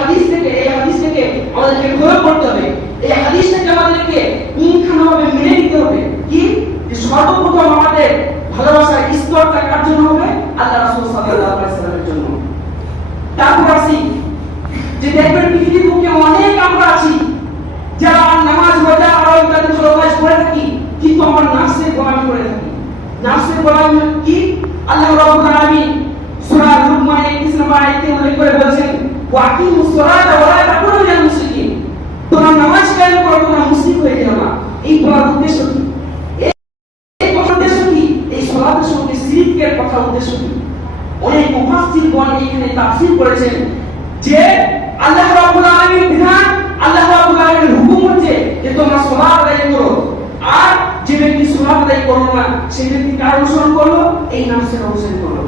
হাদিস থেকে, এই হাদিস থেকে আমাদেরকে প্রয়োগ করতে হবে? এই হাদিস থেকে আমাদেরকে তিনখানাভাবে মেনে নিতে হবে? কি? সর্বপ্রথম আমাদের ভালোবাসার স্তরটা কার জন্য হবে? আল্লাহ রাসূল সাল্লাল্লাহু আলাইহি সাল্লামের জন্য। তারপর আসি, যে দেখবেন পৃথিবীর বুকে অনেক আমরা আছি, যারা নামাজ রোজা আর ইত্যাদি ভালো করে থাকি, কিন্তু আমার নাফসের গোলামি করে থাকি। নাফসের গোলামি কি? আল্লাহ রাব্বুল আলামিন সূরা লুকমানের 31 নম্বর আয়াতে উল্লেখ করে বলেছেন ওয়াকিমুস সালাতা ওয়া লা তাকুনু মিনাল মুশরিকিন। তোমরা নামাজ কায়েম করো, তোমরা মুশরিক হয়ে যেও না। এই বলার উদ্দেশ্য কি? এই- কথার উদ্দেশ্য কি? এই সালাতের সঙ্গে শিরকের কথা উদ্দেশ্য কি? অনেক মুফাসসিরগণ এখানে তাফসীর করেছেন যে আল্লাহ রাব্বুল আলামিন বিধান, আল্লাহ রাব্বুল আলামিনের হুকুম হচ্ছে যে তোমরা সালাত আদায় করো। আর যে ব্যক্তি সালাত আদায় করল না, সেই ব্যক্তি কার অনুসরণ করল? এই নাফসের অনুসরণ করল।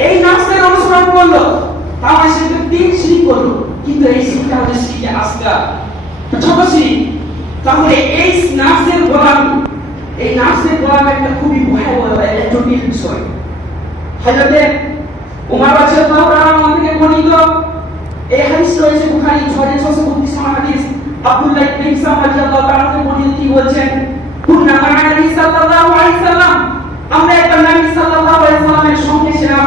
এই নাফসের অনুসরণ করল। তাহলে সেই ব্যক্তি শিরিক করল। কিন্তু এই শিরকটা হচ্ছে ছোট তাহলে এই নাফসের গোলামি এই নাফসের গোলামি একটা খুবই ভয়াবহ একটা জটিল বিষয়। উমর থেকে বর্ণিত এই হাদিস রয়েছে বুখারী 6632 নম্বর হাদিস। আব্দুল্লাহ ইবনে হিসাম রাদিয়াল্লাহু থেকে বর্ণিত কি বলছেন? মা'a নবী সাল্লাল্লাহু আলাইহি সাল্লাম আমরা একটা নবী সাল্লাল্লাহু আলাইহি সাল্লামের সঙ্গে ছিলাম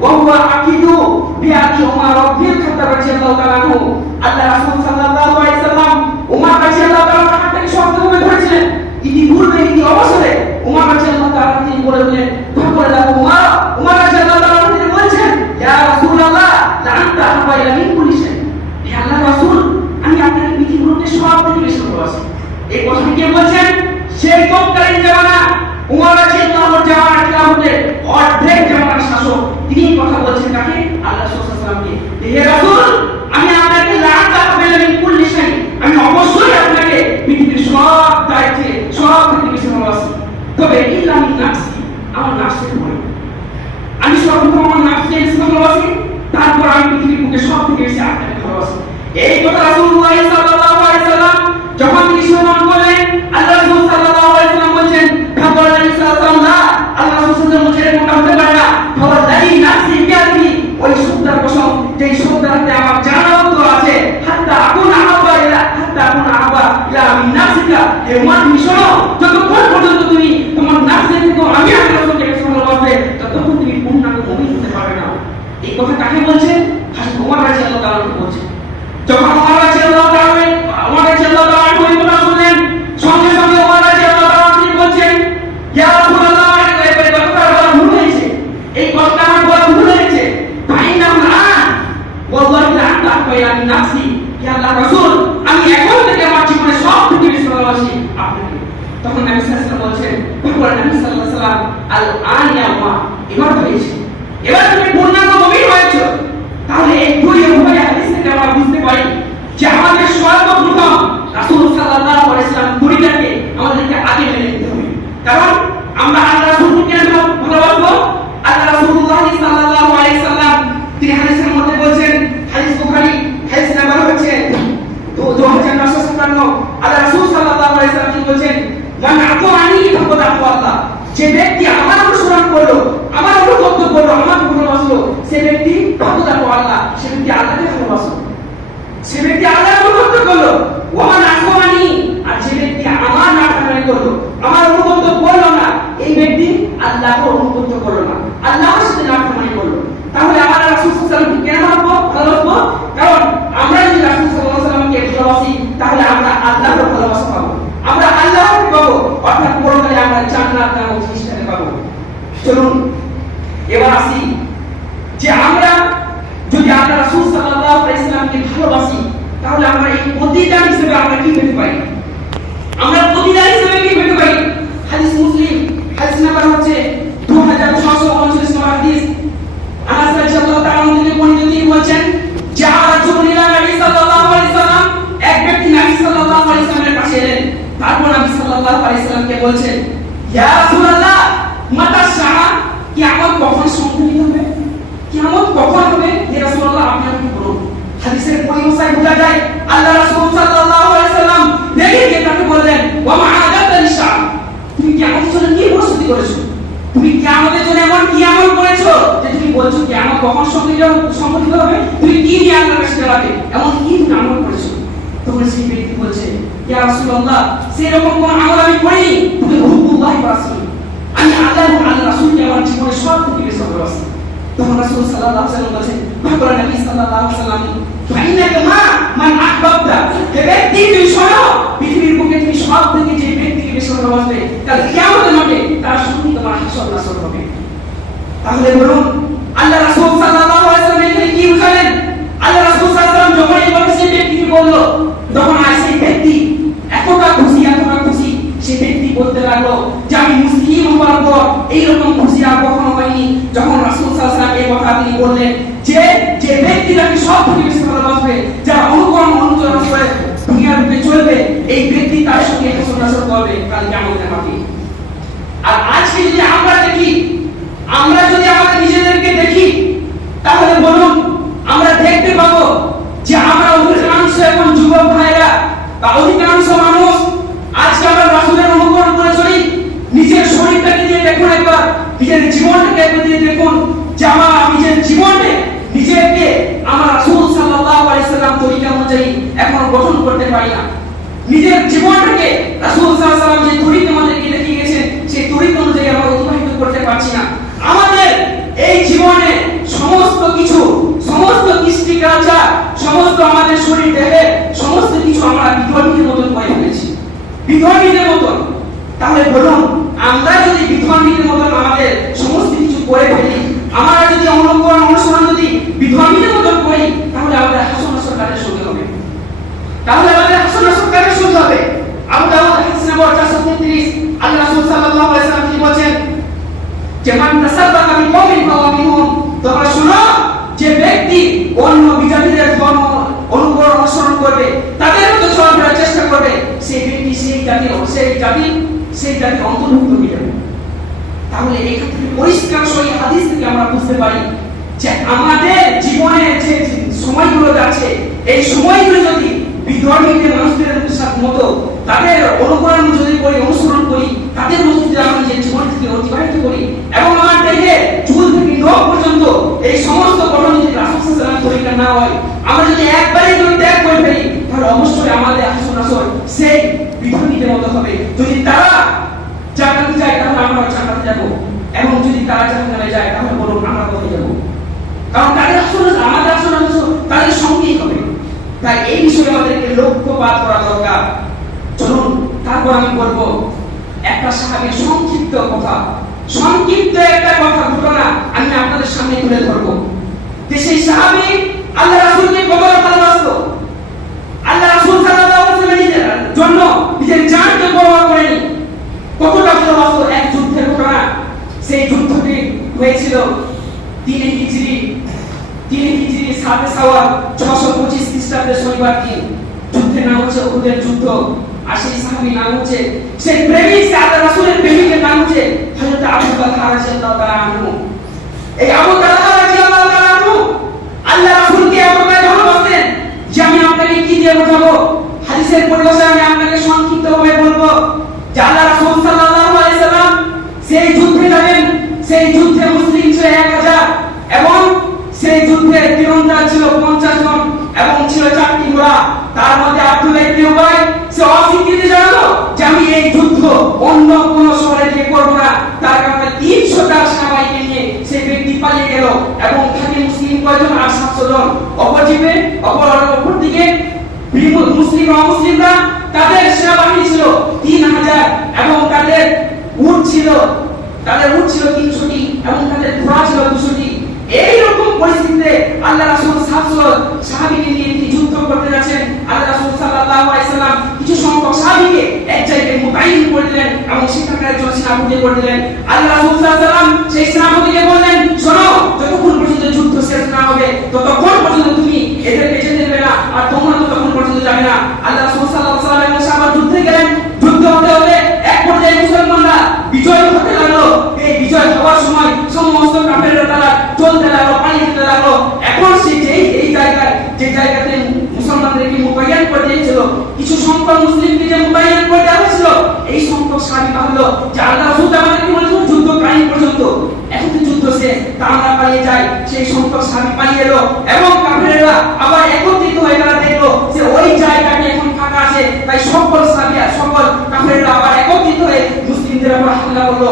ওয়া হুয়া আকিদু বিআদি উমর রাদিয়াল্লাহু খাত্তাব রাদিয়াল্লাহু তাআলা আনহু আল্লাহ রাসূল সাল্লাল্লাহু আলাইহি সাল্লাম উমর রাদিয়াল্লাহু তাআলা হাতটাকে শক্তভাবে ধরেছিলেন ইতিপূর্বে ইতি অবসরে উমর রাদিয়াল্লাহু তাআলা তিনি বলে দিলেন তারপরে দেখো উমর উমর রাদিয়াল্লাহু তাআলা তিনি বলছেন ইয়া রাসূলুল্লাহ লাআনতা আহবা ইলা মিন কুল্লি শাই হে আল্লাহ রাসূল আমি আপনাকে পৃথিবীর মধ্যে সব থেকে বেশি ভালোবাসি এই কথা কে বলছেন সেই তৎকালীন জামানা উমর রাদিয়াল্লাহু জামানা খিলাফতে অর্ধেক জামানার শাসক তিনি এই কথা বলছেন কাকে আল্লাহ রাসূল সাল্লাল্লাহু আলাইহি আমি আপনাকে কুল্লি আমি অবশ্যই আপনাকে পৃথিবীর সব দায়িত্বে সব থেকে বেশি ভালোবাসি তবে ইল্লা মিন আমার নাফসের ভয় আমি সর্বপ্রথম আমার বেশি ভালোবাসি তারপর আমি পৃথিবীর বুকে সব থেকে বেশি আপনাকে ভালোবাসি। এই কথা রাসূলুল্লাহ সাল্লাল্লাহু আলাইহি সাল্লাম যখন শ্রবণ করলেন, আল্লাহ রাসূল সাল্লাল্লাহু আলাইহি সাল্লাম বলেন খবর নবী সাল্লাল্লাহু সাল্লাম আল্লাহ রাসূল সাল্লাল্লাহু আলাইহি সাল্লাম বলছেন হতে পারে না। খবর দাই নাফসি বিয়াদি ওই সত্তার কসম যে সত্তারতে আমার জানাও তো আছে, হাত্তা আকুন আহাবা ইলা, হাত্তা আকুন আহাবা ইলা মিন নাফসিকা। হে উম্মত, তুমি শোনো, যতক্ষণ পর্যন্ত তুমি তোমার নাফসের আমি আল্লাহ ততক্ষণ তুমি পূর্ণাঙ্গ মুমিন হতে পারবে না। এই কথা কাকে বলছেন হাজরত ওমর রাদিয়াল্লাহু তাআলা বলছেন যখন আমার ভুল আমার বলা ভুল আল্লাহ আমি সব থেকে তখন নবী বলছেন তারপর নবী সাল্লাল্লাহু আলাইহি ওয়াসাল্লাম আল আন ইয়া উম্মা এবার এবার তুমি তাহলে বুঝতে পারি যে আমাদের আমাদেরকে আগে নিতে হবে। কারণ আমরা আল্লাহ রাসূলকে কেন ভালোবাসবো আল্লাহ রাসূলুল্লাহ সাল্লাল্লাহু আলাইহি সাল্লাম তিনি হাদিসের মধ্যে বলছেন হাদিস বুখারী হাদিস নাম্বার হচ্ছে তো 2957 আল্লাহ রাসূল সাল্লাল্লাহু আলাইহি সাল্লাম কি বলছেন মান আতাআনি ফাকাদ আল্লাহ যে ব্যক্তি আমার অনুসরণ করল আমার অনুগত করল আমাকে ভালোবাসলো সে ব্যক্তি ফাকাদ আল্লাহ সে ব্যক্তি আল্লাহকে ভালোবাসলো সে ব্যক্তি আল্লাহর অনুগত করল ওমান আসমানি আর যে ব্যক্তি আমার নাফরমানি করল আমার অনুগত করল না এই ব্যক্তি আল্লাহকে অনুগত করল না আল্লাহর সাথে নাফরমানি করল তাহলে আমরা রাসূল সাল্লাল্লাহু আলাইহি ওয়াসাল্লামকে কেন ভালোবাসবো ভালোবাসবো কারণ আমরা যদি রাসূল সাল্লাল্লাহু আলাইহি ওয়াসাল্লামকে ভালোবাসি তাহলে আমরা আল্লাহর ভালোবাসা পাবো আমরা আল্লাহকে পাবো অর্থাৎ পরকালে আমরা জান্নাত নামক জিনিসটাকে পাবো চলুন এবার আসি যে আমরা যদি আমরা রাসূল সাল্লাল্লাহু আলাইহি সাল্লামকে ভালোবাসি, তাহলে আমরা এই প্রতিদান হিসেবে আমরা কি পেতে পারি? আমরা প্রতিদান হিসেবে কি পেতে পারি? হাদিস মুসলিম, হাদিস নাম্বার হচ্ছে 2639 নম্বর হাদিস। আনাস রাদিয়াল্লাহু তাআলা থেকে বর্ণিত তিনি বলেন যা রাসূল নবী সাল্লাল্লাহু আলাইহি সাল্লাম এক ব্যক্তি নবী সাল্লাল্লাহু আলাইহি সাল্লামের কাছে এলেন। তারপর নবী সাল্লাল্লাহু আলাইহি সাল্লামকে বলছেন, ইয়া রাসূলুল্লাহ মাতা শাআ কিয়ামত কখন সংঘটিত হবে? কিয়ামত কখন হবে? হে রাসূলুল্লাহ, আপনি আমাকে বলুন। হাদিসের পরিভাষায় বোঝা যায়, আল্লাহ রাসূল সাল্লাল্লাহু আলাইহি সাল্লাম দেখে যে তাকে বললেন ওয়া মা আদাতা লিশা তুমি কিয়ামতের জন্য কি প্রস্তুতি করেছ? তুমি কিয়ামতের জন্য এমন কি আমল করেছ যে তুমি বলছো কি আমার কখন সম্পর্কিত হবে তুমি কি নিয়ে আল্লাহর কাছে যাবে এমন কি তুমি আমল করেছ? তখন সেই ব্যক্তি বলছে, ইয়া রাসূলুল্লাহ, সেরকম কোন আমল আমি করিনি। তুমি হুকুমুল্লাহ রাসূল আমি আল্লাহ এবং আল্লাহ তখন রাসূল আল্লাহ রাসূল সাল্লাল্লাহু কি বুঝালেন? আল্লাহ রাসূল সাল্লাল্লাহু আলাইহি ওয়াসাল্লাম যখন এই আর সেই ব্যক্তি এতটা খুশি এতটা খুশি সেই ব্যক্তি বলতে লাগল যে আমি মুসলিম পর এইরকম আর কখনো হয়নি যখন রাসূল সাল্লাল্লাহু এই কথা তিনি বললেন যে যে ব্যক্তিটাকে সব থেকে বেশি ভালোবাসবে, যারা অনুকরণ অনুচরণ করে দুনিয়ার রূপে চলবে, এই ব্যক্তি তার সঙ্গে নাসর করবে কাল কিয়ামতের মাঠে আর আজকে যদি আমরা দেখি, আমরা যদি আমাদের নিজেদেরকে দেখি, তাহলে বলুন, আমরা দেখতে পাবো যে আমরা অধিকাংশ এখন যুবক ভাইরা বা অধিকাংশ মানুষ আজকে আমরা রাসূলের অনুকরণ করে চলি নিজের শরীরটাকে দিয়ে দেখুন একবার নিজের জীবনটাকে দিয়ে দেখুন, যে আমার নিজের জীবনে নিজেকে আমার রাসূল সাল্লাল্লাহু আলাইহি সাল্লাম তরিকা অনুযায়ী এখন গঠন করতে পারি না। নিজের জীবনটাকে রাসূল সাল্লাল্লাহু আলাইহি সাল্লাম যে তরিকা আমাদেরকে দেখিয়ে গেছেন সেই তরিকা অনুযায়ী আমরা অতিবাহিত করতে পারছি না। আমাদের এই জীবনে সমস্ত কিছু, সমস্ত কৃষ্টি কালচার, সমস্ত আমাদের শরীর দেহে, সমস্ত কিছু আমরা বিধর্মীদের মতন করে ফেলেছি। বিধর্মীদের মতন। তাহলে বলুন আমরা যদি বিধর্মীদের মতন আমাদের সমস্ত কিছু করে ফেলি, আমরা যদি অনুকরণ অনুসরণ যদি বিধর্মীদের মতন করি, তাহলে আমাদের হাসন কাজের সঙ্গে হবে? তাহলে আমাদের হাসন কাজের সঙ্গে হবে? আবু দাউদ হাদিস নম্বর 433 আল্লাহ রাসূল সাল্লাল্লাহু আলাইহি ওয়াসাল্লাম তিনি বলেন যে মান তাসাব্বাকা মিন কওমিন ফাওয়া মিনহুম তোমরা শুনো, যে ব্যক্তি অন্য বিজাতিদের ধর্ম অনুকরণ, অনুসরণ করবে, তাদের মতো চলাফেরার চেষ্টা করবে, সেই ব্যক্তি সেই জাতির সেই জাতি সেই জাতির অন্তর্ভুক্ত হয়ে যাবে। তাহলে এখান থেকে পরিষ্কার সই হাদিস থেকে আমরা বুঝতে পারি যে আমাদের জীবনে যে সময়গুলো যাচ্ছে, এই সময়গুলো যদি বিধর্মীদের মানুষদের মতো, তাদের অনুকরণ যদি করি, অনুসরণ করি, তাদের মতো যদি আমরা যে জীবনটিকে অতিবাহিত করি, এবং আমার দেখে চুল থেকে নখ পর্যন্ত এই সমস্ত গঠন যদি রাসূল তরিকা না হয়, আমরা যদি একবারে যদি ত্যাগ করে ফেলি তাহলে অবশ্যই আমাদের আসন আসন সেই বিধর্মীদের মতো হবে। যদি তারা জান্নাতে যায়, তাহলে আমরা জান্নাতে যাব। এবং যদি তারা জাহান্নামে যায়, তাহলে বলুন আমরা কোথায় যাব। কারণ তাদের আসলে, আমাদের আসলে তাদের সঙ্গেই হবে। তাই এই বিষয়ে আমাদেরকে লক্ষ্যপাত করা দরকার। চলুন, তারপর আমি বলব, একটা সাহাবীর সংক্ষিপ্ত কথা। সংক্ষিপ্ত একটা কথা, ঘটনা আমি আপনাদের সামনে তুলে ধরবো। যে সেই সাহাবী আল্লাহ রাসূলকে কতটা ভালোবাসতো। আল্লাহ রাসূল সাল্লাল্লাহু আলাইহি জন্য নিজের জানকে পরোয়া করেনি। কতটা ভালোবাসতো এক যুদ্ধের ঘটনা? সেই যুদ্ধটি হয়েছিল তিনে হিজরি তিনে হিজরি সাতে সাওয়াল, ছশো পঁচিশ খ্রিস্টাব্দের শনিবার দিন। যুদ্ধের নাম হচ্ছে উহুদের যুদ্ধ। আর সেই সাহাবী নাম হচ্ছে, সেই প্রেমিক সে আল্লাহ রাসূলের প্রেমিকের নাম হচ্ছে হযরত আবু তালহা রাদিয়াল্লাহু তাআলা আনহু। এই আবু তালহা রাদিয়াল্লাহু তাআলা আনহু আল্লাহ রাসূলকে এতটাই ভালোবাসতেন যে আমি দিয়ে বোঝাবো হাদিসের পরিভাষায় আমি আপনাকে সংক্ষিপ্তভাবে বলব যে রাসূল সাল্লাল্লাহু আলাইহি সাল্লাম সেই যুদ্ধে যাবেন, সেই যুদ্ধে মুসলিম ছিল এক হাজার, এবং সেই যুদ্ধে তীরন্দাজ ছিল পঞ্চাশ জন, এবং ছিল চারটি ঘোড়া। তার মধ্যে আব্দুল ইবনে উবাই, সে অস্বীকৃতি জানালো যে আমি এই যুদ্ধ অন্য কোন শহরে গিয়ে করব না। তার কারণে তিনশো তার সেনাবাহিনীকে নিয়ে সেই ব্যক্তি পালিয়ে গেল, এবং থাকে মুসলিম কয়জন আর সাতশো জন? অপরজিপে অপর অপরদিকে বিমু- মুসলিম অমুসলিমরা তাদের সেনাবাহিনী ছিল তিন হাজার এবং তাদের উট ছিল, তাদের উট ছিল তিনশোটি এবং তাদের ঘোড়া ছিল দুশোটি। এইরকম পরিস্থিতিতে আল্লাহ রাসূল সাতশো সাহাবীকে নিয়ে তিনি যুদ্ধ করতে যাচ্ছেন। আল্লাহ রাসূল সাল্লাল্লাহু আলাইহি সাল্লাম কিছু সংখ্যক সাহাবীকে এক জায়গায় মোতায়েন করে এবং সেখানকার একজন সেনাপতি করে আল্লাহ রাসূল সাল্লাল্লাহু সেই সেনাপতিকে বললেন, শোনো, যতক্ষণ পর্যন্ত যুদ্ধ শেষ না হবে, ততক্ষণ পর্যন্ত তুমি এদেরকে যেতে দেবে না, আর তোমরা ততক্ষণ পর্যন্ত যাবে না। আল্লাহ রাসূল সাল্লাল্লাহু আলাইহি সাল্লাম এবং যুদ্ধে গেলেন। যুদ্ধ হতে হতে এক পর্যায়ে মুসলমানরা বিজয় হতে লাগল। এই বিজয় হওয়ার সময় সমস্ত কাফেররা তারা চলতে লাগল পালিয়ে যেতে লাগল এখন সে যে এই জায়গায় যে জায়গাতে মুসলমানদেরকে মোতায়েন করে দিয়েছিল কিছু সংখ্যক মুসলিমকে যে মোতায়েন করে দেওয়া হয়েছিল এই সংখ্যক সাহাবী ভাবলো যে আল্লাহ রাসূল আমাদেরকে বলেছিল, যুদ্ধ কাহিনী পর্যন্ত। এখন যুদ্ধ শেষ তা আমরা পালিয়ে যায়, সেই সন্তোষ স্বামী পালিয়ে এলো, এবং কাফেরেরা আবার একত্রিত হয়ে তারা দেখল যে ওই জায়গাটি এখন ফাঁকা আছে, তাই সকল আর সকল কাফেরেরা আবার একত্রিত হয়ে মুসলিমদের উপর হামলা করল।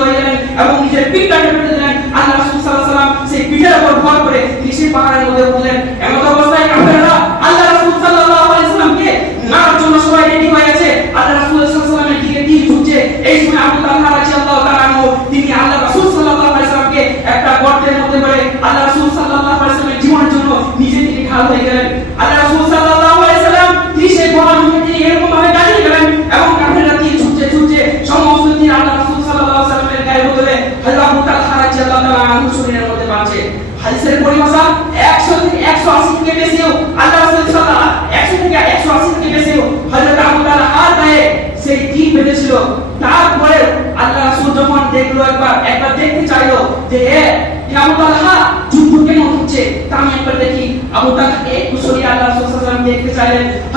হয়ে গেলেন এবং নিজের পিঠটাকে পেতে দিলেন আল্লাহ রাসূল সাল্লাল্লাহু আলাইহি সাল্লাম সেই পিঠের উপর ভর করে তিনি পাহাড়ের মধ্যে উঠলেন এমন অবস্থায় কাফেররা আল্লাহ রাসূল সাল্লাল্লাহু আলাইহি সাল্লামকে মারার জন্য সবাই রেডি হয়ে গেছে আল্লাহ রাসূল সাল্লাল্লাহু আলাইহি সাল্লামের দিকে তীর ছুটছে এই সময় আবু তালহা রাদিয়াল্লাহু তাআলা আনহু তিনি আল্লাহ রাসূল সাল্লাল্লাহু আলাইহি সাল্লামকে একটা গর্তের মধ্যে করে আল্লাহ রাসূল সাল্লাল্লাহু আলাইহি সাল্লামের জীবনের জন্য নিজে থেকে ঢাল হয়ে গেলেন আল্লাহ রাসূল সাল্লাল্লাহু আলাইহি সাল্লাম তিনি সেই গর্তের মধ্যে তিনি এরকম ভাবে দাঁড়িয়ে গেলেন এবং কাফেররা তীর ছুটছে ছুটছে সমস্ত তীর আল্লাহ রাসূল সাল্লাল্লাহু আলাইহি সাল্লামের গায়ে বদলে হযরত আবু তালহা রাদিয়াল্লাহু তাআলা আনহু শরীরের মধ্যে বাঁচে হাদিসের পরিভাষা 100 থেকে 180 থেকে বেশিও আল্লাহ রাসূল সাল্লাল্লাহু 100 থেকে 180 থেকে বেশিও হযরত আবু তালহার গায়ে সেই তীর বেঁধেছিল তারপরে আল্লাহ রাসূল যখন দেখল একবার একবার দেখতে চাইলো যে হে হে আবু তালহা যুদ্ধ কেন হচ্ছে তা আমি একবার দেখি আবু তালহা একটু সরিয়ে আল্লাহ রাসূল সাল্লাল্লাহু আলাইহি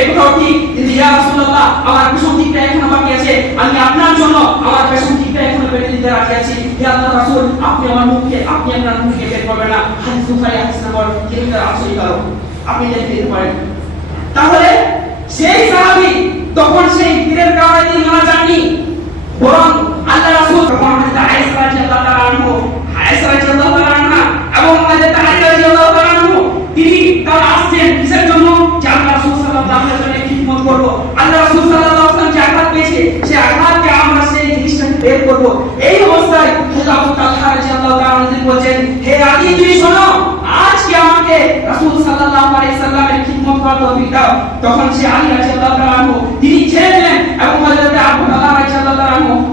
গেছে ঠিক কিন্তু ইয়া রাসূলুল্লাহ, আমার পিছন দিকটা এখনও বাকি আছে। আমি আপনার জন্য আমার পেছন দিকটা এখনও বেঁধে দিতে রাখি আছি। হে আল্লাহ রাসূল, আপনি আমার মুখকে, আপনি আপনার মুখকে বের করবেন না। হাদিস বুখারী, হাদিস নম্বর 3088 আপনি দেখে দিতে পারেন। তাহলে সেই সাহাবী, তখন সেই তীরের কারণে তিনি মারা যাননি। বরং আল্লাহ রাসূল তখন হযরত আয়েশা রাদিয়াল্লাহু তাআলা আনহু, আয়েশা রাদিয়াল্লাহু তাআলা আনহা এবং হযরত আলী রাদিয়াল্লাহু তাআলা আনহু, তিনি তারা আসছেন কিসের জন্য? যে সেই আঘাতকে তখন সে আলী রাদিয়াল্লাহু তিনি ছেড়ে দিলেন এবং হযরত আবু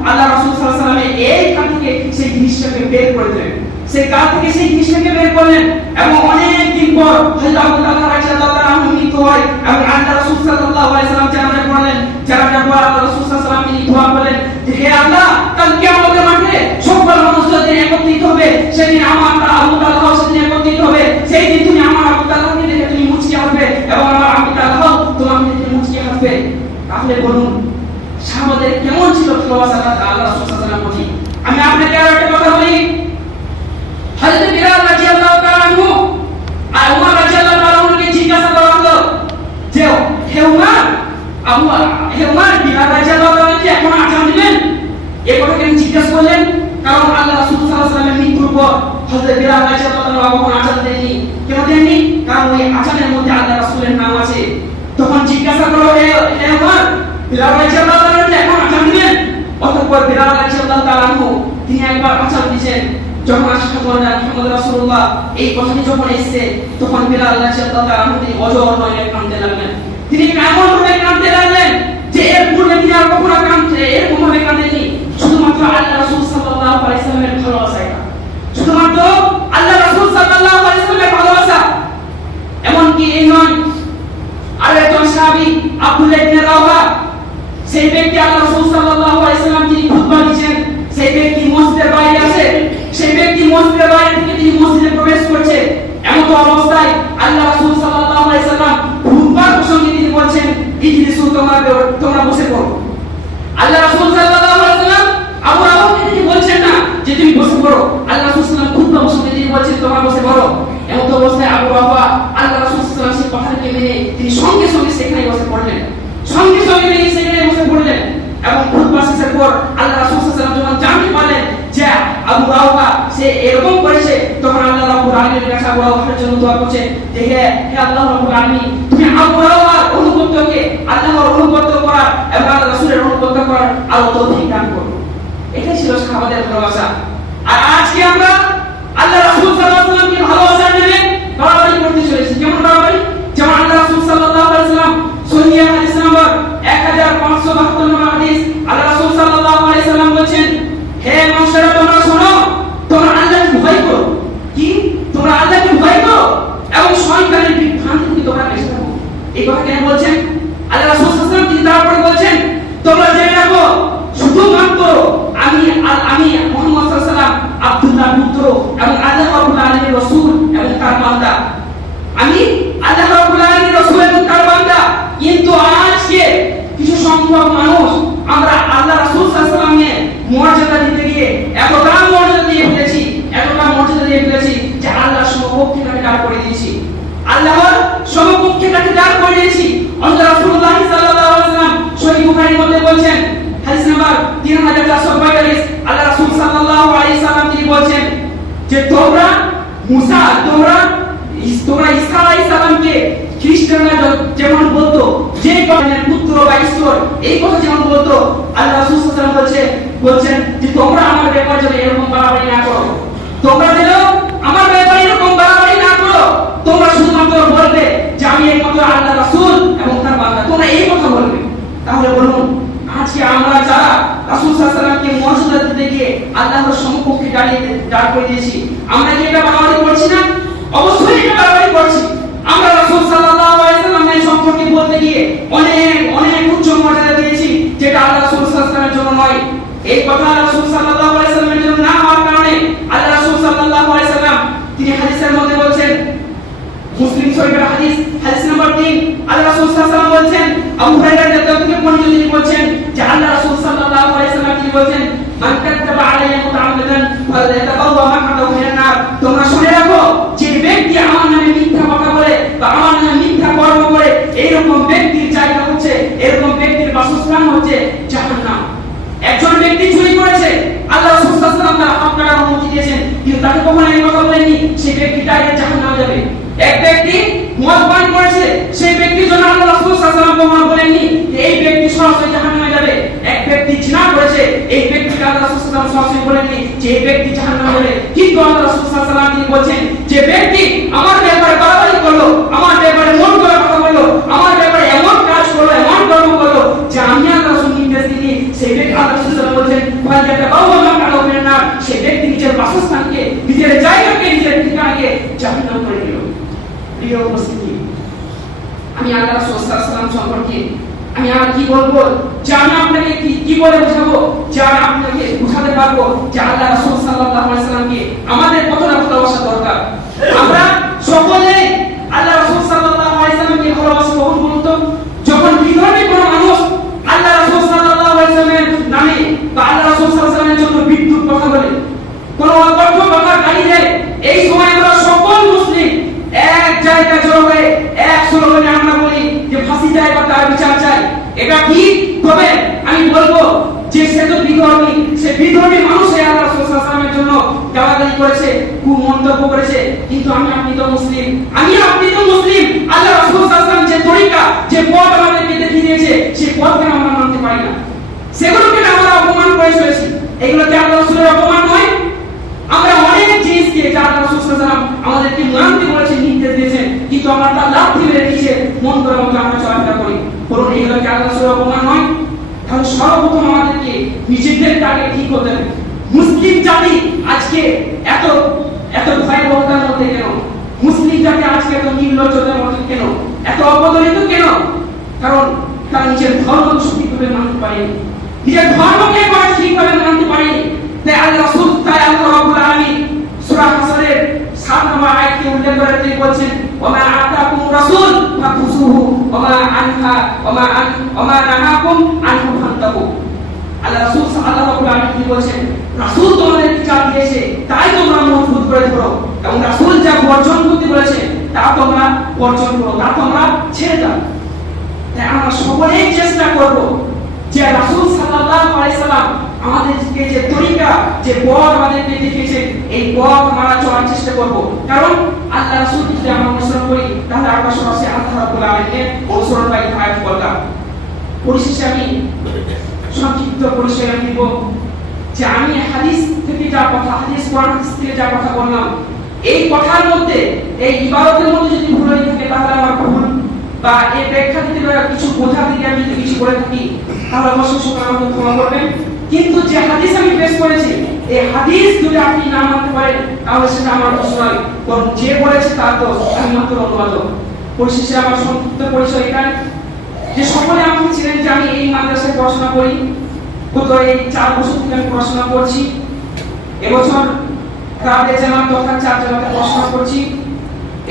আল্লাহ রাসূল সাল্লাল্লাহু এই কান থেকে সেই জিনিসটাকে বের করে দিলেন। সেই কান জিনিসটাকে বের করলেন এবং অনেক দিন পর হযরত আবু তালহা রাদিয়াল্লাহু হয় এবং আল্লাহ রাসূল সাল্লাল্লাহু আলাইহি সাল্লাম জানাজা পড়লেন জানাজা পড়ার আল্লাহ রাসূল সাল্লাল্লাহু আলাইহি সাল্লাম দোয়া করলেন যে, হে আল্লাহ, কাল কিয়ামতের মাঠে সকল মানুষ যেদিন একত্রিত হবে, সেদিন আমার আবু তালহা সেদিন একত্রিত হবে। সেই দিন তুমি আমার আবু তালহাকে দেখে তুমি মুচকি হাসবে এবং আমার আবু তালহা তোমাকে দেখে মুচকি হাসবে। তাহলে বলুন, সাহাবাদের কেমন ছিল ভালোবাসা আল্লাহ রাসূল সাল্লাল্লাহু আলাইহি আমি আপনাকে আরও একটা কথা বলি হযরত বিলাল রাদিয়াল্লাহু তাআলা আনহু আর উমর রাদিয়াল্লাহু তাআলা আনহুকে জিজ্ঞাসা করা হলো যে হে উমর আবু হে উমর বিলাল রাদিয়াল্লাহু তাআলা কি এখন আজান দিবেন এই কথা কেন জিজ্ঞাসা করলেন কারণ আল্লাহ রাসূল সাল্লাল্লাহু আলাইহি ওয়াসাল্লামের মৃত্যুর পর হযরত বিলাল রাদিয়াল্লাহু তাআলা কখন আজান দেননি কেন দেননি কারণ ওই আজানের মধ্যে আল্লাহ রাসূলের নাম আছে তখন জিজ্ঞাসা করল হে হে উমর বিলাল রাদিয়াল্লাহু তাআলা কি এখন আজান দিবেন অতঃপর বিলাল রাদিয়াল্লাহু তাআলা আনহু তিনি একবার আচার দিয়েছেন, যখন আশহাদু আন্না মুহাম্মাদুর রাসূলুল্লাহ, এই কথাটি যখন এসেছে, তখন বিলাল তিনি অজর নয় কাঁদতে লাগলেন। তিনি কেমন ভাবে কাঁদতে লাগলেন যে এর পূর্বে তিনি আর কখনো কাঁদতে এরকম ভাবে কাঁদেনি শুধুমাত্র আল্লাহ রাসূল সাল্লাল্লাহু আলাইহি সাল্লামের ভালোবাসা এটা শুধুমাত্র আল্লাহ রাসূল সাল্লাল্লাহু আলাইহি সাল্লামের ভালোবাসা এমনকি এই নয় আর একজন সাহাবী আব্দুল্লাহ ইবনে রাওহা সেই ব্যক্তি আল্লাহ রাসূল সাল্লাল্লাহু আলাইহি সাল্লাম তিনি খুতবা দিয়েছেন সেই ব্যক্তি মসজিদের বাইরে আছে সেই ব্যক্তি মসজিদের বাইরে থেকে তিনি মসজিদে প্রবেশ করছে এমন তো অবস্থায় আল্লাহ রাসূল সাল্লাল্লাহু আলাইহি সাল্লাম খুতবার প্রসঙ্গে তিনি বলছেন ইজলিসু তোমরা তোমরা বসে পড়ো আল্লাহ রাসূল সাল্লাল্লাহু আলাইহি সাল্লাম আবু রাওয়াকে তিনি বলছেন না যে তুমি বসে পড়ো আল্লাহ রাসূল সাল্লাল্লাহু খুতবা প্রসঙ্গে তিনি বলছেন তোমরা বসে পড়ো এমন তো অবস্থায় আবু রাওয়া আল্লাহ রাসূল সাল্লাল্লাহু আলাইহি সেই কথাটাকে মেনে তিনি সঙ্গে সঙ্গে সেখানে বসে পড়লেন সঙ্গে সঙ্গে তিনি সেখানে বসে পড়লেন খুতবা পর আল্লাহ রাসূল সাল্লাল্লাহু আলাইহি যখন জানতে পারলেন যে আবু রাওহা সে এরকম করেছে, তখন আল্লাহ রাব্বুল কাছে আবু রাওহার জন্য দোয়া করছে, যে হে হে আল্লাহ রাব্বুল আলামিন, তুমি আবু রাওহার আল্লাহর করার এবং রাসূলের করার তৌফিক দান করো। এটাই ছিল সাহাবাদের ভালোবাসা। আর আজকে আমরা আল্লাহ রাসূল সাল্লাল্লাহু আলাইহি ওয়াসাল্লামকে ভালোবাসার জন্য বাড়াবাড়ি করতে চলেছি কেমন বাড়াবাড়ি যেমন আল্লাহ রাসূল সাল্লাল্লাহু আলাইহি ওয়াসাল্লাম সহিহ হাদিস নাম্বার 1572 নম্বর হাদিস আল্লাহ রাসূল সাল্লাল্লাহু আলাইহি ওয়াসাল্লাম বলেন হে মানুষেরা তোমরা শোনো তোমরা আল্লাহকে ভয় করো কি তোমরা আল্লাহকে ভয় করো এবং শয়তানের বিভ্রান্তি থেকে তোমরা বেঁচে থাকো এই কথা কেন বলছেন আল্লাহ রাসূল সাল্লাল্লাহু আলাইহি ওয়াসাল্লাম তিনি তারপরে বলছেন তোমরা জেনে রাখো শুধুমাত্র আমি আর আমি মুহাম্মদ সাল্লাল্লাহু আলাইহি ওয়াসাল্লাম আব্দুল্লাহ পুত্র এবং আল্লাহ রাব্বুল আলামিনের রাসূল এবং তার বান্দা আমি আল্লাহ রাব্বুল আলামিনের রাসূল এবং তার বান্দা কিন্তু আজকে কিছু সংখ্যক মানুষ আমরা আল্লাহ রাসূল সাল্লাল্লাহু আলাইহি ওয়াসাল্লামের মর্যাদা দিতে গিয়ে এতটা মর্যাদা দিয়ে ফেলেছি এতটা মর্যাদা দিয়ে ফেলেছি যে আল্লাহর সমকক্ষে তাকে দাঁড় করে দিয়েছি আল্লাহর সমকক্ষে তাকে দাঁড় করে দিয়েছি আল্লাহ রাসূলুল্লাহ সাল্লাল্লাহু আলাইহি ওয়াসাল্লাম সহিহ বুখারীর মধ্যে বলছেন হাদিস নাম্বার 3442 আল্লাহ রাসূল সাল্লাল্লাহু আলাইহি সাল্লাম তিনি বলছেন যে তোমরা মুসা তোমরা তোমরা ঈসা সালামকে খ্রিস্টানরা যেমন বলতো, যে কর্ণের পুত্র বা ঈশ্বর, এই কথা যেমন বলতো, আল্লাহ রাসূল বলছে বলছেন যে, তোমরা আমার ব্যাপারে যেন এরকম বাড়াবাড়ি না করো। তোমরা যেন আমার ব্যাপারে এরকম বাড়াবাড়ি না করো। তোমরা শুধুমাত্র বলবে যে, আমি একমাত্র আল্লাহ রাসূল এবং তার বান্দা। তোমরা এই কথা বলবে। তাহলে বলুন আজকে আমরা যারা রাসূল সাল্লাল্লাহু আলাইহি সাল্লামকে মর্যাদা দিতে গিয়ে আল্লাহর সমকক্ষে দাঁড়িয়ে দাঁড় করে দিয়েছি, আমরা কি এটা বাড়াবাড়ি করছি না? অবশ্যই এটা বাড়াবাড়ি করছি। আমরা রাসূল সাল্লাল্লাহু আলাইহি সাল্লামের সম্পর্কে বলতে গিয়ে অনেক অনেক উচ্চ মর্যাদা দিয়েছি, যেটা আল্লাহ রাসূল সাল্লাল্লাহু জন্য নয়। এই কথা রাসূল সাল্লাল্লাহু আলাইহি সাল্লামের জন্য না হওয়ার কারণে আল্লাহ রাসূল সাল্লাল্লাহু আলাইহি সাল্লাম তিনি হাদিসের মধ্যে বলছেন, মুসলিম শরীফের হাদিস হাদিস নাম্বার 3 আল্লাহ রাসূল সাল্লাল্লাহু আলাইহি সাল্লাম বলছেন এইরকম ব্যক্তির জায়গা হচ্ছে, এরকম ব্যক্তির বাসস্থান হচ্ছে জাহান্নাম। একজন ব্যক্তি চুরি করেছে, আল্লাহ রাসূল তাকে কখনো এই কথা বলেননি, সেই ব্যক্তি ডাইরেক্ট জাহান্নামে যাবে। এক ব্যক্তি মদ পান করেছে, সেই ব্যক্তির জন্য আল্লাহ রাসূল সাল্লাল্লাহু আলাইহি ওয়াসাল্লাম বলেননি যে এই ব্যক্তি সরাসরি জাহান্নামে যাবে। এক ব্যক্তি জিনা করেছে, এই ব্যক্তিকে আল্লাহ রাসূল সাল্লাল্লাহু আলাইহি ওয়াসাল্লাম বলেননি যে এই ব্যক্তি জাহান্নামে যাবে। কিন্তু আল্লাহ রাসূল সাল্লাল্লাহু আলাইহি ওয়াসাল্লাম তিনি বলছেন, যে ব্যক্তি আমার ব্যাপারে বাড়াবাড়ি করল, আমার ব্যাপারে মন করার কথা বলল আমার ব্যাপারে এমন কাজ করল এমন কর্ম করল যে আমি আল্লাহ রাসূল নির্দেশ দিইনি সেই ব্যক্তি আল্লাহ রাসূল সাল্লাল্লাহু আলাইহি ওয়াসাল্লাম বলছেন ফায়াতা বাওয়া মাকাদাহু মিনান নার সেই ব্যক্তি নিজের বাসস্থানকে নিজের জায়গাকে নিজের ঠিকানাকে জাহান্নাম করে দিল প্রিয় উপস্থিতি আমি আল্লাহ সাল্লাল্লাহু সম্পর্কে, আমি আর কি বলব? যে আপনাকে কি কি বলে বোঝাবো? যে আপনাকে বোঝাতে পারব যে আল্লাহ রাসূল সাল্লাহ ওয়াসাল্লামকে আমাদের কতটা ভালোবাসা দরকার আমরা সকলে আল্লাহ রাসূল সাল্লাল্লাহু আলাইহি ওয়াসাল্লামকে ভালোবাসা কখন বলুন তো যখন বিধর্মী কোনো মানুষ আল্লাহ রাসূল সাল্লাল্লাহু আলাইহি ওয়াসাল্লামের নামে বা আল্লাহ রাসূল সাল্লাল্লাহু আলাইহি ওয়াসাল্লামের জন্য বিদ্রুপ কথা বলে কোন অকথ্য কথা গালি দেয় এই সময় আমরা সকল মুসলিম এক জায়গায় জড়ো হয়ে এক স্লোগানে আমরা বলি যে ফাঁসি চাই বা তার বিচার চাই এটা ঠিক তবে আমি বলব যে সে তো বিধর্মী সে বিধর্মী মানুষ এই আল্লাহ রাসূল সাল্লাল্লাহু আলাইহি ওয়াসাল্লামের জন্য গালাগালি করেছে কুমন্তব্য করেছে, কিন্তু আমি আপনি তো মুসলিম। আমি আপনি তো মুসলিম। আল্লাহ রাসূল যে তরিকা, যে পথ আমাদেরকে দেখিয়ে দিয়েছে, সেই পথকে আমরা মানতে পারি না? সেগুলোকে আমরা অপমান করে চলেছি। এগুলো কি আল্লাহ রাসূলের অপমান নয়? আমরা অনেক জিনিসকে যা আল্লাহ রাসূল সাল্লাল্লাহু আমাদেরকে মানতে বলেছেন, নির্দেশ দিয়েছেন, কিন্তু আমরা তার লাভ দিয়ে রেখেছে, মন করে মতো আমরা চলাফেরা করি। বলুন, এগুলো কি আল্লাহ রাসূলের অপমান নয়? তাহলে সর্বপ্রথম আমাদেরকে নিজেদেরকে আগে ঠিক হতে হবে? মুসলিম জাতি আজকে এত এত ভয়াবহতার মধ্যে কেন? মুসলিম জাতি আজকে এত নির্লজ্জতার মধ্যে কেন? এত অবদলিত কেন? কারণ তারা নিজের ধর্মকে সঠিকভাবে মানতে পারেনি। নিজের ধর্মকে একবার ঠিকভাবে মানতে পারেনি। তাই আল্লাহ রাসূল, তাই আল্লাহ রাব্বুল আলামিন সূরা হাসরের 7 নম্বর আয়াতকে উল্লেখ করে তিনি বলছেন, ওমা আতাকুম রাসূল ফাকুসুহু ওমা আনহা, ওমা আন, ওমা নাহাকুম আনহু ফান্তাহু আল্লাহ রাসূল সাল্লাল্লাহু আলাইহি ওয়াসাল্লাম বলছেন, রাসূল তোমাদের কি যা দিয়েছে, তাই তোমরা মজবুত করে ধরো এবং রাসূল যা বর্জন করতে বলেছে তা তোমরা বর্জন করো তা তোমরা ছেড়ে দাও। তাই আমরা সকলেই চেষ্টা করব যে রাসূল সাল্লাল্লাহু আলাইহি সাল্লাম আমাদেরকে যে তরিকা, যে পথ আমাদেরকে দেখিয়েছেন, এই পথ আমরা চলার চেষ্টা করব। কারণ আল্লাহ রাসূল যদি আমরা অনুসরণ করি, তাহলে আমরা সরাসরি আল্লাহ রাব্বুল আলামিনের অনুসরণ বা ইতাআত করলাম। পরিশেষে আমি সংক্ষিপ্ত পরিচয় দিব যে আমি হাদিস থেকে যা কথা, হাদিস কোরআন থেকে যা কথা বললাম এই কথার মধ্যে, এই ইবাদতের মধ্যে যদি ভুল হয়ে থাকে, তাহলে আমার ভুল বা এই ব্যাখ্যা দিতে বা কিছু বোঝা দিতে আমি যদি কিছু করে থাকি, তাহলে অবশ্যই সকল আমাকে ক্ষমা করবেন। কিন্তু যে হাদিস আমি পেশ করেছি, এই হাদিস যদি আপনি না মানতে পারেন, তাহলে সেটা আমার দোষ নয়। বরং যে বলেছে তার দোষ। আমি মাত্র অনুবাদক। পরিশেষে আমার সংক্ষিপ্ত পরিচয় এটাই। যে সকলে আমাকে ছিলেন যে আমি এই মাদ্রাসায় পড়াশোনা করি। গত এই চার বছর থেকে আমি পড়াশোনা করছি। এবছর কাবে জামা তথা চার জামাতে পড়াশোনা করছি।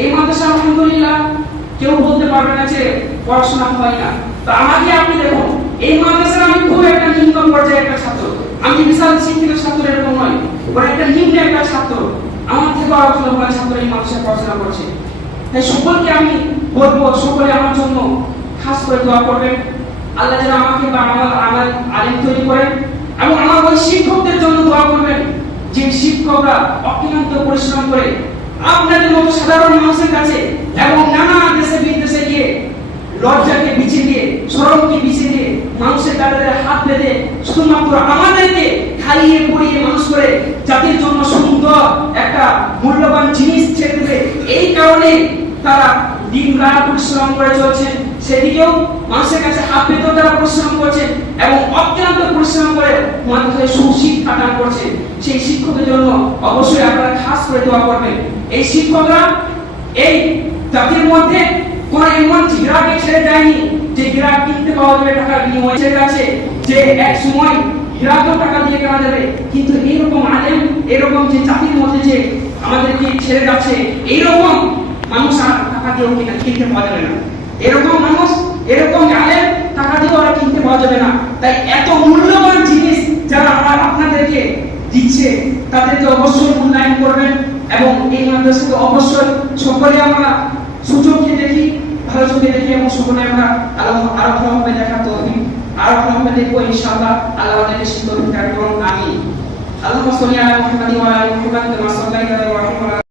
এই মাদ্রাসা, আলহামদুলিল্লাহ, কেউ বলতে পারবে না যে পড়াশোনা হয় না। তো আমাকে আপনি দেখুন, এই মাদ্রাসার আমি খুব একটা নিম্ন পর্যায়ে একটা ছাত্র। আমি বিশাল শিক্ষিত ছাত্র এরকম নয় ওরা একটা নিম্ন একটা ছাত্র। আমার থেকে আরও ভালো ছাত্র এই মাদ্রাসায় পড়াশোনা করছে। তাই সকলকে আমি বলব, সকলে আমার জন্য খাস করে দোয়া করবেন। আল্লাহ যেন আমাকে বা আমার আলিম তৈরি করেন এবং আমার ওই শিক্ষকদের জন্য দোয়া করবেন। যে শিক্ষকরা অক্লান্ত পরিশ্রম করে আপনাদের মতো সাধারণ মানুষের কাছে এবং নানা দেশে বিদেশে গিয়ে লজ্জাকে বিছিয়ে দিয়ে সরমকে বিছিয়ে দিয়ে মানুষের কাছে হাত বেঁধে শুধুমাত্র আমাদেরকে খাইয়ে পড়িয়ে মানুষ করে জাতির জন্য সুন্দর একটা মূল্যবান জিনিস ছেড়ে দেবে। এই কারণে তারা দিন রাত পরিশ্রম করে চলছেন। সেদিকেও মানুষের কাছে হাত পেতেও তারা পরিশ্রম করছেন এবং অক্লান্ত পরিশ্রম করে মাথায় সুশিক্ষা দান করছেন সেই শিক্ষকের জন্য অবশ্যই আপনারা খাস করে দোয়া করবেন। এই শিক্ষকরা এই জাতির মধ্যে কোন এমন গ্রাহকে ছেড়ে দেয়নি যে গ্রাহক কিনতে পাওয়া যাবে টাকার বিনিময়ে। ছেড়ে আছে যে এক সময় গ্রাহকও টাকা দিয়ে কেনা যাবে। কিন্তু এইরকম আলেম এরকম যে জাতির মধ্যে যে আমাদেরকে ছেড়ে যাচ্ছে, এইরকম মানুষ আর টাকা দিয়েও কিনা কিনতে পাওয়া যাবে না। এরকম মানুষ, এরকম আলেম টাকা দিয়েও আর কিনতে পাওয়া যাবে না। তাই এত মূল্যবান জিনিস যারা আমার আপনাদেরকে দিচ্ছে, তাদেরকে অবশ্যই মূল্যায়ন করবেন এবং এই মাদ্রাসাকে অবশ্যই সকলে আমরা সুযোগকে দেখি, ভালো চোখে দেখি এবং সকলে আমরা আরও আরও ভালোভাবে দেখা তো আরও ভালোভাবে দেখব ইনশাআল্লাহ। আল্লাহ আমাদেরকে আমি আল্লাহ সাল্লি আলা